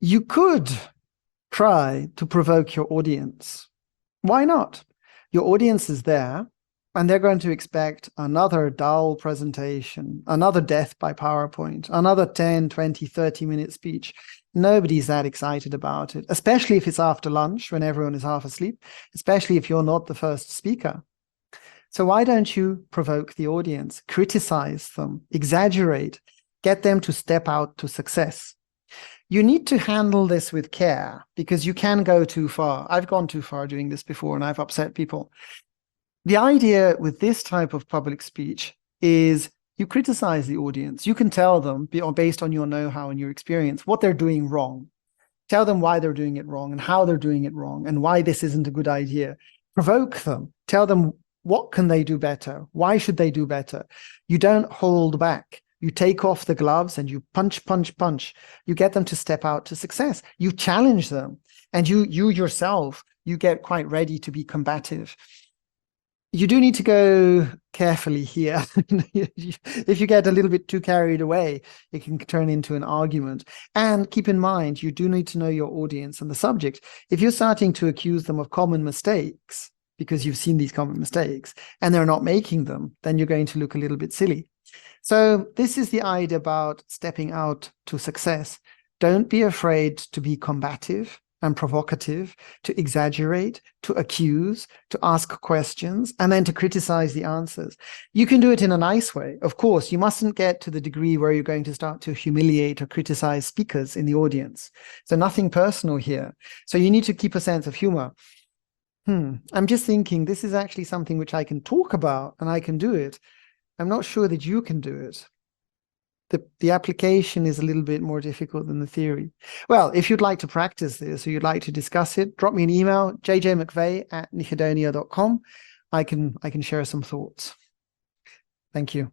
You could try to provoke your audience. Why not? Your audience is there, and they're going to expect another dull presentation, another death by PowerPoint, another 10, 20, 30-minute speech. Nobody's that excited about it, especially if it's after lunch when everyone is half asleep, especially if you're not the first speaker. So why don't you provoke the audience, criticize them, exaggerate, get them to step out to success? You need to handle this with care because you can go too far. I've gone too far doing this before and I've upset people. The idea with this type of public speech is you criticize the audience. You can tell them, based on your know-how and your experience, what they're doing wrong. Tell them why they're doing it wrong and how they're doing it wrong and why this isn't a good idea. Provoke them. Tell them what can they do better? Why should they do better? You don't hold back. You take off the gloves and you punch, punch, punch. You get them to step out to success. You challenge them. And you yourself, you get quite ready to be combative. You do need to go carefully here. If you get a little bit too carried away, it can turn into an argument. And keep in mind, you do need to know your audience and the subject. If you're starting to accuse them of common mistakes, because you've seen these common mistakes, and they're not making them, then you're going to look a little bit silly. So this is the idea about stepping out to success. Don't be afraid to be combative and provocative, to exaggerate, to accuse, to ask questions, and then to criticize the answers. You can do it in a nice way. Of course, you mustn't get to the degree where you're going to start to humiliate or criticize speakers in the audience. So nothing personal here. So you need to keep a sense of humor. I'm just thinking this is actually something which I can talk about and I can do it. I'm not sure that you can do it. The application is a little bit more difficult than the theory. Well, if you'd like to practice this or you'd like to discuss it, drop me an email, jjmcveigh@nichedonia.com. I can share some thoughts. Thank you.